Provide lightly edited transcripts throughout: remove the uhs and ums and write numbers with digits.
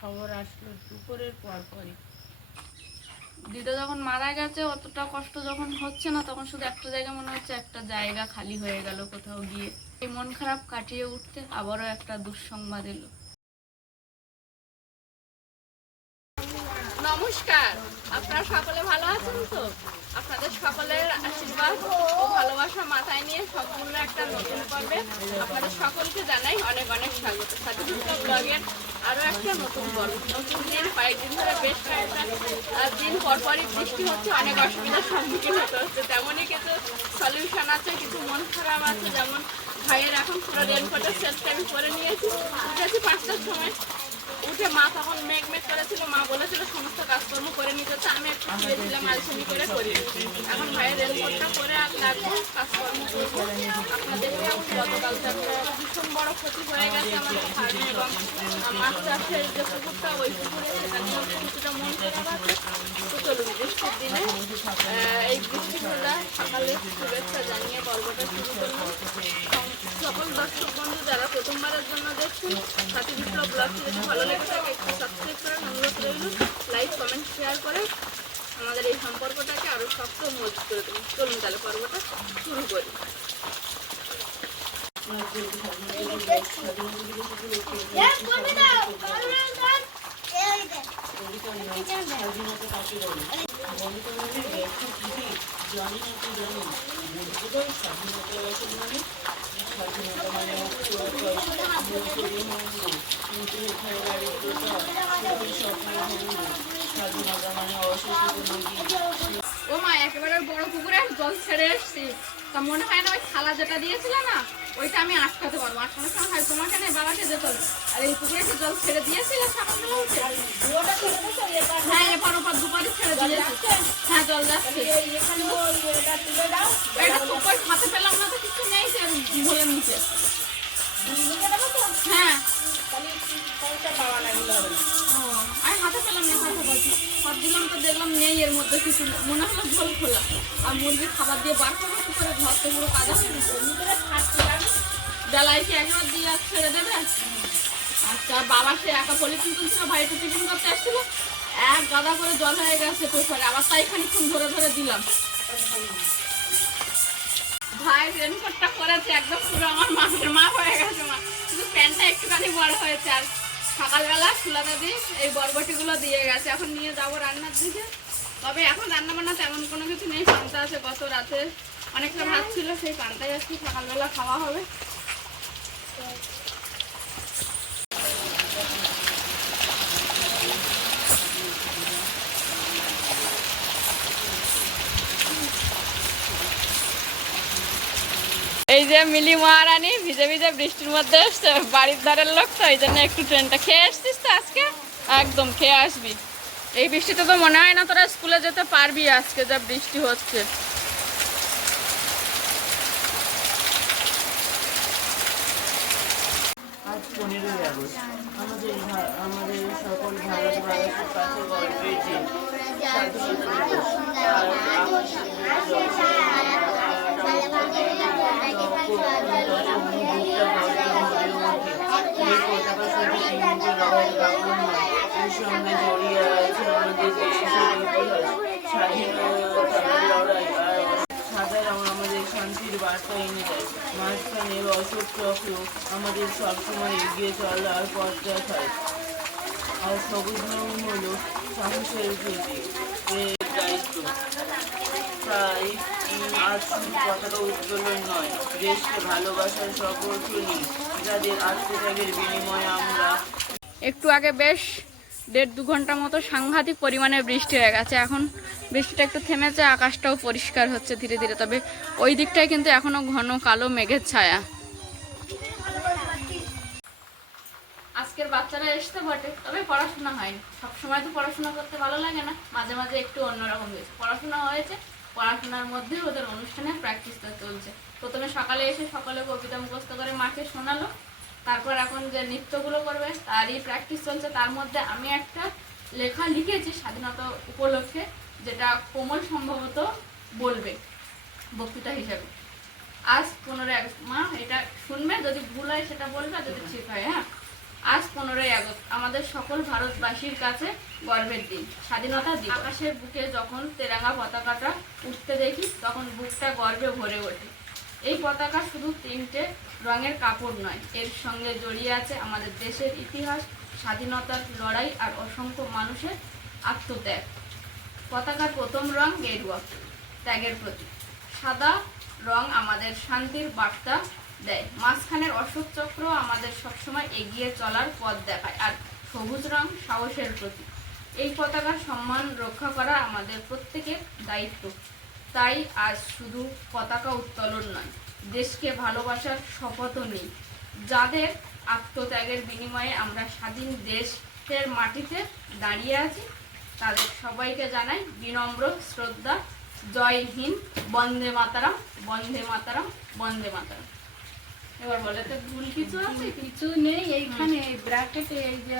খবর আসলো দুপুরের পরই। দিদা যখন মারা গেছে অতটা কষ্ট যখন হচ্ছে না, তখন শুধু একটা জায়গা মনে হচ্ছে একটা জায়গা খালি হয়ে গেল কোথাও গিয়ে। এই মন খারাপ কাটিয়ে উঠতে আবারও একটা দুঃসংবাদ এলো। নমস্কার, আপনারা সকলে ভালো আছেন তো? আপনাদের সকলের আশীর্বাদ ও ভালোবাসা মাথায় নিয়ে সম্পূর্ণ একটা নতুন পর্বে আপনাদের সকলকে জানাই অনেক অনেক স্বাগত। সাথে ব্লগের আরও একটা নতুন পর্ব। নতুন দিন, কয়েকদিন ধরে বেশ কয়েকটা দিন পরপরই বৃষ্টি হচ্ছে, অনেক অসুবিধার সম্মুখীন হতে হচ্ছে। তেমনই কিছু সলিউশন আছে, কিছু মন খারাপ আছে। যেমন ভাইয়ের এখন পুরো রেনকোটের সেটটা আমি করে নিয়েছি, উঠেছি 5টার সময়। উঠে মা তখন মেঘ করেছিল, মা বলেছিল সমস্ত কাজকর্ম করে নিতে হচ্ছে। আমি একটু ফিরেছিলাম আলসেমি করে করি। এখন ভাইয়ের রেনকোটটা করে আর লাগবে, কাজকর্ম করবো। আপনাদেরকে গতকাল ভীষণ বড় ক্ষতি হয়ে গেছে আমাদের ফার্মে, এবং মাছ চাষের যে পুকুরটা, ওই পুকুরে সেটা নিয়ে কিছুটা মন খারাপ আছে। তো চলুন, বৃষ্টির দিনে এই বৃষ্টি ভেজা সকালে শুভেচ্ছা জানিয়ে পর্বটা শুরু করলাম। সকল দর্শক বন্ধু যারা প্রথমবারের জন্য দেখছেন, সাথী বিপ্লব ব্লগটি যদি ভালো লেগে থাকে একটু সাবস্ক্রাইব করার অনুরোধ রইল। লাইক, কমেন্ট, শেয়ার করে আমাদের এই সম্পর্কটাকে আরও শক্ত মজবুত করে দেবেন। চলুন তাহলে পর্বটা শুরু করি। ও মা, একেবারে বড় পুকুরে জল ছেড়ে এসছি। তা মনে হয় না ওই থালা যেটা দিয়েছিল না, ওইটা আমি আটকাতে পারবো। আটকানোর সময় হয় তোমাকে নেই, বাবাকে যেতে হবে। আর এই পুকুরে কি জল ছেড়ে দিয়েছিল সকালবেলা উঠে? হ্যাঁ, এপার ওপার দুপারই ছেড়ে দিয়েছে। হ্যাঁ, জল যাচ্ছে। এটা খুব হাতে পেলাম না তো, কিছু নেই ভোলের নিচে। হ্যাঁ, আমি হাতে পেলাম না, হাতে পাচ্ছি সব দিলাম তো দেখলাম নেই এর মধ্যে কিছু। মনে হলো ঝোল খোলা। আর মুরগির খাবার দিয়ে বার করবো কি করে, ঘর তো পুরো কাদা হয়ে গেছে। বেলায় কি একবার দিয়ে আর ছেড়ে দেবে? আচ্ছা, বাবা সে একা পলিথিন তুলছিল, ভাইটা টিফিন করতে আসছিল, এক গাদা করে জল হয়ে গেছে পেছনে। আবার তাই খানিক্ষণ ধরে ধরে দিলাম। ভাই রেনকোটটা করেছে একদম পুরো আমার মাছের মা হয়ে গেছে। মা শুধু প্যান্টটা একটুখানি বড় হয়েছে। আর সকালবেলা ফুলাদা দিয়ে এই বরবটিগুলো দিয়ে গেছে। এখন নিয়ে যাবো রান্নার দিকে। তবে এখন রান্না বান্না তেমন কোনো কিছু নেই। পান্তা আছে, গত রাতে অনেকটা ভাত ছিল, সেই পান্তাই আজকে সকালবেলা খাওয়া হবে। এই যে মিলি মহারানী ভিজে ভিজে বৃষ্টির মধ্যে এসছে, বাড়ির ধারের লোক তো, এই জন্য একটু ট্রেনটা খেয়ে আসছিস তো আজকে। একদম খেয়ে আসবি। এই বৃষ্টিতে তো মনে হয় না তোরা স্কুলে যেতে পারবি আজকে, যা বৃষ্টি হচ্ছে। আজ 15ই আগস্ট, আমাদের সকল ভারতবাসীর কাছে গর্বের দিন, স্বাধীনতা দিবস। সঙ্গে জড়িয়ে আছে আমাদের দেশের ইতিহাস, স্বাধীনতার লড়াই আর সাদারাও আমাদের শান্তির বার্তা এনে দেয়। মাঝখানের অশোক চক্র আমাদের সবসময় এগিয়ে চলার পথ দেখায়। আর সবুজ রঙ হল সাহসের প্রতীক, দায়িত্ব। তাই আজ শুধু কথাটা উত্তোলন নয়, দেশকে ভালোবাসার শপথ নিই, যাদের আত্মত্যাগের বিনিময়ে আমরা। একটু আগে বেশ 1.5-2 ঘন্টা মতো সাংঘাতিক পরিমাণে বৃষ্টি হয়ে গেছে। এখন বৃষ্টিটা একটু থেমেছে, আকাশটাও পরিষ্কার হচ্ছে ধীরে ধীরে। তবে ওই দিকটায় কিন্তু এখনো ঘন কালো মেঘের ছায়া। আজকের বাচ্চারা এসতে বটে, তবে পড়াশোনা হয়নি। সবসময় তো পড়াশোনা করতে ভালো লাগে না, মাঝে মাঝে একটু অন্যরকম হয়েছে। পড়াশোনা হয়েছে, পড়াশোনার মধ্যে ওদের অনুষ্ঠানে প্র্যাকটিসটা চলছে। প্রথমে সকালে এসে সকলে কবিতা মুখস্থ করে মাকে শোনালো, তারপর এখন যে নৃত্যগুলো করবে তারই প্র্যাকটিস চলছে। তার মধ্যে আমি একটা লেখা লিখেছি স্বাধীনতা উপলক্ষে, যেটা কোমল সম্ভবত বলবে বক্তৃতা হিসাবে। আজ 15 আগস্ট, মা এটা শুনবে, যদি ভুল হয় সেটা বলবে, যদি ঠিক হয়। হ্যাঁ, আজ 15 15ই আগস্ট আমাদের সকল ভারতবাসীর কাছে গর্বের দিন, স্বাধীনতা দিবস। আকাশের বুকে যখন তেরঙ্গা পতাকাটা উঠতে দেখি তখন বুকটা গর্বে ভরে ওঠে। এই পতাকা শুধু 3টে রঙের কাপড় নয়, এর সঙ্গে জড়িয়ে আছে আমাদের দেশের ইতিহাস, স্বাধীনতার লড়াই আর অসংখ্য মানুষের আত্মত্যাগ। পতাকার প্রথম রং গেরুয়া, ত্যাগের প্রতীক। সাদা রং আমাদের শান্তির বার্তা দেয়। মাঝখানের অশোক চক্র আমাদের সবসময় এগিয়ে চলার পথ দেখায়। আর সবুজ রং সাহসের প্রতীক। এই পতাকার সম্মান রক্ষা করা আমাদের প্রত্যেকের দায়িত্ব। তাই আজ শুধু পতাকা উত্তোলন নয়, দেশকে ভালোবাসার শপথও নিই। যাদের আত্মত্যাগের বিনিময়ে আমরা স্বাধীন দেশের মাটিতে দাঁড়িয়ে আছি, তাদের সবাইকে জানাই বিনম্র শ্রদ্ধা। জয় হিন্দ, বন্দে মাতারাম, বন্দে মাতারাম, বন্দে মাতারাম। এবার বলে তো ভুল কিছু আছে? কিছু নেই। এইখানে ব্র্যাকেটে এই যে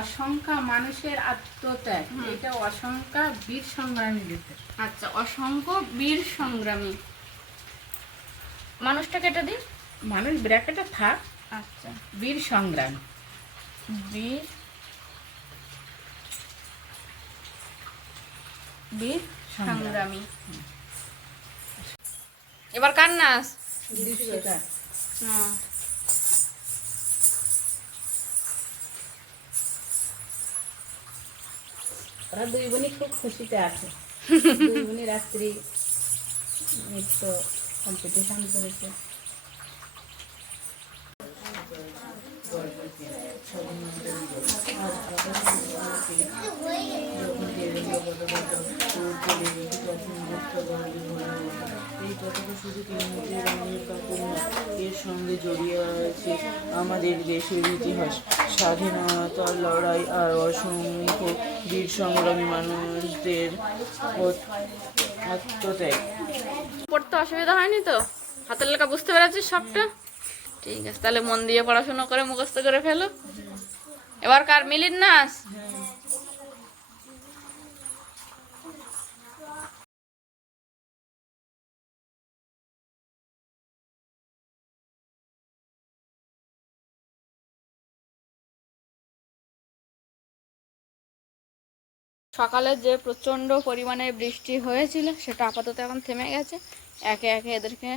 অসংখ্য মানুষের আত্মত্যাগ, এটা অসংখ্য বীর সংগ্রামীদের। আচ্ছা, অসংখ্য বীর সংগ্রামী। মানুষটা কেটে দিই, মানুষ ব্র্যাকেটে থাক। আচ্ছা, বীর সংগ্রাম, বীর বীর সংগ্রামী। এবার কার নাচ? দীপশিখা। হুম। ওরা দুই বোনই খুব খুশিতে আছে। দুই বোনই রাত্রি নৃত্য কম্পিটিশন করেছে। এই পতাকা শুধু 3টে রঙের কাপড় নয়, এর সঙ্গে জড়িয়ে আছে আমাদের দেশের ইতিহাস, স্বাধীনতার লড়াই আর অসংখ্য বীর সংগ্রামী মানুষদের আত্মত্যাগ। পড়তে অসুবিধা হয়নি তো? হাতের লেখা বুঝতে পেরেছিস সবটা? ঠিক আছে, তাহলে মন দিয়ে পড়াশোনা করে মুখস্থ করে ফেলো। এবার কার? মিলির নাচ। সকালে যে প্রচণ্ড পরিমাণে বৃষ্টি হয়েছিল সেটা আপাতত এখন থেমে গেছে। একে একে এদেরকে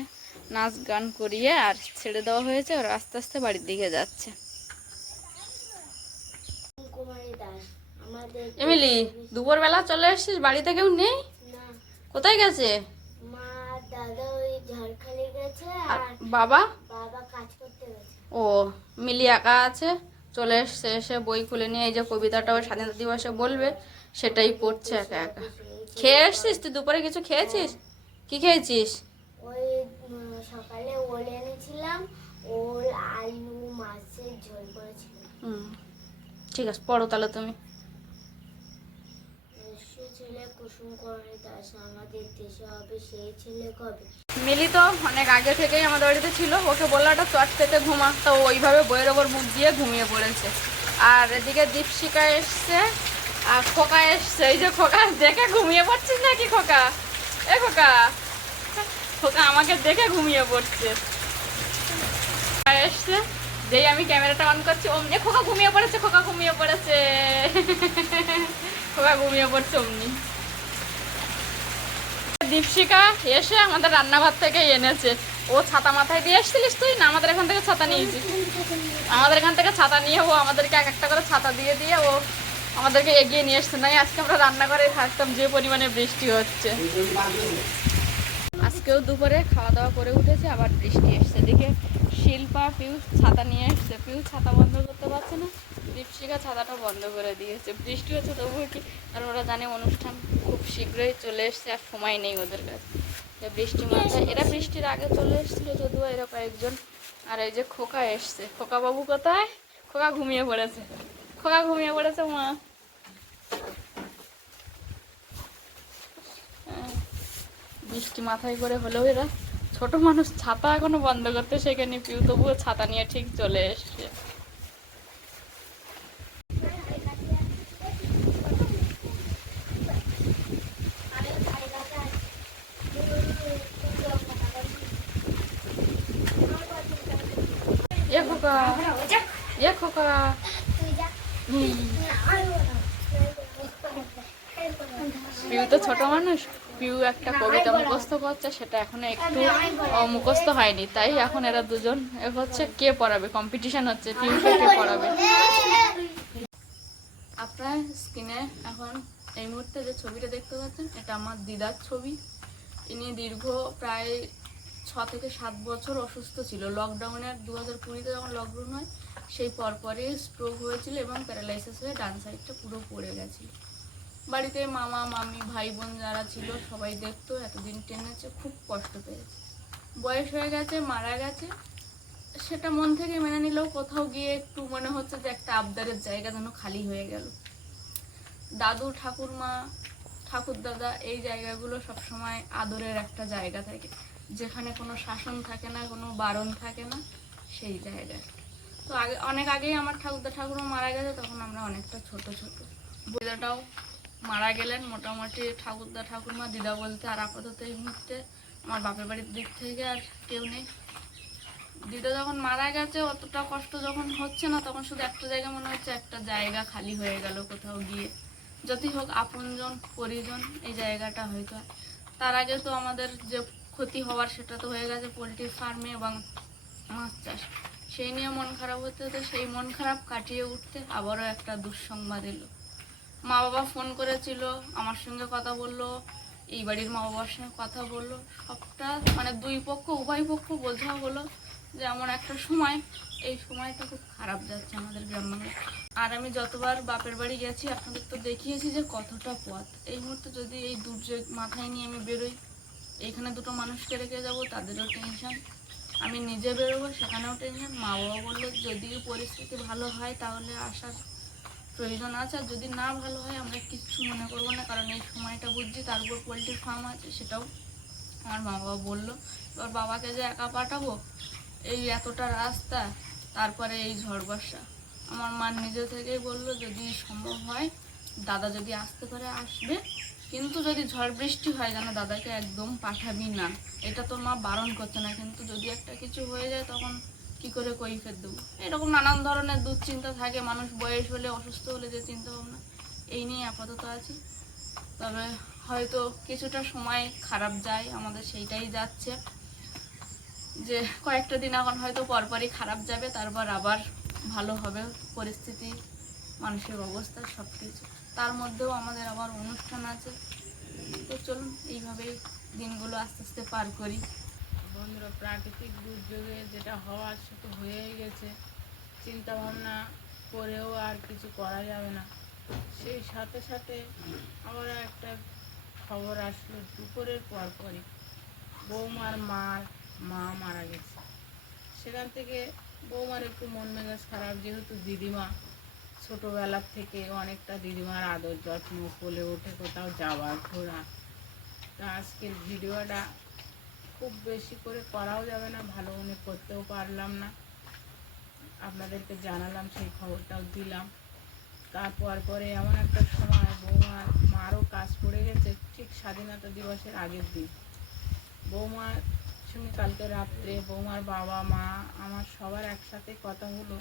নাচ গান করিয়ে আর ছেড়ে দেওয়া হয়েছে। ওরা আস্তে আস্তে বাড়ির দিকে যাচ্ছে। এমিলি, দুপুরবেলা চলে এসেছিস, বাড়িতে কেউ নেই? কোথায় গেছে? মা দাদা ওই ঝাড়খালি গেছে আর আর বাবা? বাবা কাজ করতে গেছে। ও, মিলি একা আছে, চলে এসছে। এসে বই খুলে নিয়ে এই যে কবিতাটা ওই স্বাধীনতা দিবসে বলবে সেটাই পড়ছে একা একা। খেয়ে এসছিস তুই? দুপুরে কিছু খেয়েছিস? কি খেয়েছিস? ওই সকালে ওল এনেছিলাম, ওল আলু মাছের ঝোল করেছিলাম। ঠিক আছে, পড়ো তাহলে তুমি। ছেলে কুসুম করে দাস, আমাদের দেশে হবে সেই ছেলে কবে। মিলি তো অনেক আগে থেকেই আমাদের বাড়িতে ছিল। ওকে বললো একটা চট পেতে ঘুমা, তো ওইভাবে বইয়ের ওপর মুখ দিয়ে ঘুমিয়ে পড়েছে। আর এদিকে দীপশিখা এসছে আর খোকা এসছে। এই যে খোকা, দেখে ঘুমিয়ে পড়ছিস নাকি খোকা? এ খোকা, খোকা আমাকে দেখে ঘুমিয়ে পড়ছে। এসছে, যেই আমি ক্যামেরাটা অন করছি অমনি খোকা ঘুমিয়ে পড়েছে। খোকা ঘুমিয়ে পড়েছে, খোকা ঘুমিয়ে পড়ছে অমনি। দীপশিখা এসে আমাদের রান্নাঘর থেকে এনেছে। ও ছাতা মাথায় দিয়ে এসেছিলিস তুই? না, আমাদের এখান থেকে ছাতা নিয়েছিস। আমাদের এখান থেকে ছাতা নিয়ে ও আমাদেরকে এক একটা করে ছাতা দিয়ে দিয়ে ও আমাদেরকে এগিয়ে নিয়ে এসছে। নাই আজকে আমরা রান্নাঘরে থাকতাম, যে পরিমাণে বৃষ্টি হচ্ছে। আজকেও দুপুরে খাওয়া দাওয়া করে উঠেছে, আবার বৃষ্টি এসছে। দেখে শিল্পা পিউ ছাতা নিয়ে এসছে। পিউ ছাতা বন্ধ করতে পারছে না, দীপশিখা ছাতাটা বন্ধ করে দিয়েছে। বৃষ্টি হচ্ছে তবুও কি, আর ওরা জানে অনুষ্ঠান খুব শীঘ্রই চলে এসছে, আর সময় নেই ওদের কাছে। বৃষ্টি মাথায়, এরা বৃষ্টির আগে চলে এসেছিলো যদিও এরা কয়েকজন। আর এই যে খোকা এসছে। খোকা বাবু কোথায়? খোকা ঘুমিয়ে পড়েছে। খোকা ঘুমিয়ে পড়েছে মা। বৃষ্টি মাথায় করে হলেও এরা ছোট মানুষ, ছাতা এখনো বন্ধ করতে শেখেনি। পিউ তবুও ছাতা নিয়ে ঠিক চলে এসছে। খোকা, খোকা পিউ তো ছোট মানুষ, পিউ একটা কবিতা মুখস্থ করছে, সেটা এখনো একটু মুখস্থ হয়নি, তাই এখন এরা দুজন হচ্ছে কে পড়াবে, কম্পিটিশন হচ্ছে পিউকে কে পড়াবে। আপনার স্ক্রিনে এখন এই মুহূর্তে যে ছবিটা দেখতে পাচ্ছেন, এটা আমার দিদার ছবি। ইনি দীর্ঘ প্রায় 6 থেকে 7 বছর অসুস্থ ছিল। লকডাউনের 2020-তে যখন লকডাউন হয় সেই পরপরই স্ট্রোক হয়েছিল এবং প্যারালাইসিস হয়ে ডান সাইডটা পুরো পড়ে গেছিল। বাড়িতে মামা মামি ভাই বোন যারা ছিল সবাই দেখতো, এতদিন টেনেছে, খুব কষ্ট পেয়েছে। বয়স হয়ে গেছে, মারা গেছে, সেটা মন থেকে মেনে নিলেও কোথাও গিয়ে একটু মনে হচ্ছে যে একটা আবদারের জায়গা যেন খালি হয়ে গেল। দাদু ঠাকুরমা ঠাকুরদাদা এই জায়গাগুলো সবসময় আদরের একটা জায়গা থাকে, যেখানে কোনো শাসন থাকে না, কোনো বারণ থাকে না, সেই জায়গায়। তো অনেক আগেই আমার ঠাকুরদা ঠাকুরমা মারা গেছে, তখন আমরা অনেকটা ছোট ছোট। দিদাটাও মারা গেলেন। মোটামুটি ঠাকুরদা ঠাকুরমা দিদা বলতে আর আপাতত এই মুহূর্তে আমার বাপের বাড়ির দিক থেকে আর কেউ নেই। দিদা যখন মারা গেছে, অতটা কষ্ট যখন হচ্ছে না, তখন শুধু একটা জায়গা মনে হচ্ছে একটা জায়গা খালি হয়ে গেল কোথাও গিয়ে। যতই হোক আপনজন পরিজন এই জায়গাটা হয়তো। তার আগে তো আমাদের যে ক্ষতি হওয়ার সেটা তো হয়ে গেছে পোলট্রি ফার্মে এবং মাছ চাষ, সেই নিয়ে মন খারাপ হতে হতে সেই মন খারাপ কাটিয়ে উঠতে আবারও একটা দুঃসংবাদ এলো। মা বাবা ফোন করেছিল, আমার সঙ্গে কথা বললো, এই বাড়ির মা বাবার সঙ্গে কথা বললো, সবটা মানে দুই পক্ষ উভয় পক্ষ বোঝা হলো যে এমন একটা সময়, এই সময়টা খুব খারাপ যাচ্ছে আমাদের গ্রাম বাংলায়। আর আমি যতবার বাপের বাড়ি গেছি আপনাদের তো দেখিয়েছি যে কতটা পথ। এই মুহূর্তে যদি এই দুর্যোগ মাথায় নিয়ে আমি বেরোই, এইখানে দুটো মানুষকে রেখে যাবো, তাদেরও টেনশন, আমি নিজে বেরোবো সেখানেও টেনশন। মা বাবা বললো যদি পরিস্থিতি ভালো হয় তাহলে আসার প্রয়োজন আছে, আর যদি না ভালো হয় আমরা কিচ্ছু মনে করবো না, কারণ এই সময়টা বুঝছি। তার উপর পোলট্রি ফার্ম আছে, সেটাও আমার মা বাবা বললো। এবার বাবাকে যে একা পাঠাবো, এই এতটা রাস্তা, তারপরে এই ঝড় বর্ষা। আমার মা নিজে থেকেই বললো যদি সম্ভব হয় দাদা যদি আসতে পারে আসবে, কিন্তু যদি ঝড় বৃষ্টি হয় যেন দাদাকে একদম পাঠাবি না। এটা তো মা বারণ করছে না, কিন্তু যদি একটা কিছু হয়ে যায় তখন কি করে কৈফিয়ত দেবো, এরকম নানান ধরনের দুশ্চিন্তা থাকে। মানুষ বয়স হলে অসুস্থ হলে যে চিন্তা ভাবনা, এই নিয়ে আপাতত আছি। তবে হয়তো কিছুটা সময় খারাপ যায়, আমাদের সেইটাই যাচ্ছে, যে কয়েকটা দিন এখন হয়তো পরপরই খারাপ যাবে, তারপর আবার ভালো হবে পরিস্থিতি, মানসিক অবস্থা সব কিছু। তার মধ্যেও আমাদের আবার অনুষ্ঠান আছে। তো চলুন এইভাবেই দিনগুলো আস্তে আস্তে পার করি। বন্ধুরা, প্রাকৃতিক দুর্যোগে যেটা হওয়ার সে তো হয়েই গেছে, চিন্তা ভাবনা করেও আর কিছু করা যাবে না। সেই সাথে সাথে আবার একটা খবর আসলো দুপুরের পরপরই, বৌমার মা মারা গেছে। সেখান থেকে বৌমার একটু মন মেজাজ খারাপ, যেহেতু দিদিমা ছোটোবেলার থেকে অনেকটা দিদিমার আদর যত্ন, কোলে ওঠে, কোথাও যাওয়া ঘোরা। তা আজকের ভিডিওটা খুব বেশি করে করাও যাবে না, ভালো মনে করতেও পারলাম না, আপনাদেরকে জানালাম, সেই খবরটাও দিলাম। তারপর পরে এমন একটা সময় মারও কাজ পড়ে গেছে ঠিক স্বাধীনতা দিবসের আগের দিন। বৌমার সঙ্গে কালকে রাত্রে বৌমার বাবা মা আমার সবার একসাথে কথা হলো।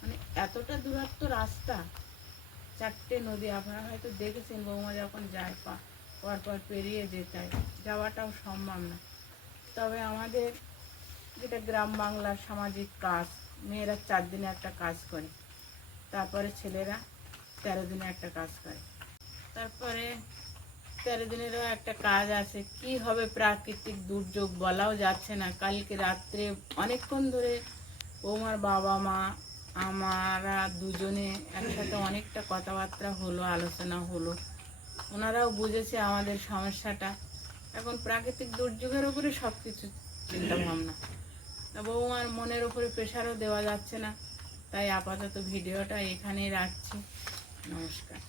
মানে এতটা দূরত্ব রাস্তা, 4টে নদী, আপনারা হয়তো দেখেছেন বৌমা যখন যায় পরপর পেরিয়ে যেতে হয়, যাওয়াটাও সম্ভব না। তবে আমাদের যেটা গ্রাম বাংলার সামাজিক কাজ, মেয়েরা 4 দিনে একটা কাজ করে, তারপরে ছেলেরা 13 দিনে একটা কাজ করে, তারপরে 13 দিনেরও একটা কাজ আছে। কি হবে প্রাকৃতিক দুর্যোগ বলাও যাচ্ছে না। কালকে রাত্রে অনেকক্ষণ ধরে বৌমার বাবা মা আমরা দুজনে একসাথে অনেকটা কথাবার্তা হলো, আলোচনা হলো, ওনারাও বুঝেছে আমাদের সমস্যাটা। এখন প্রাকৃতিক দুর্যোগের উপরে সব কিছু চিন্তা ভাবনা, বৌমার মনের উপরে প্রেশারও দেওয়া যাচ্ছে না। তাই আপাতত ভিডিওটা এখানেই রাখছি। নমস্কার।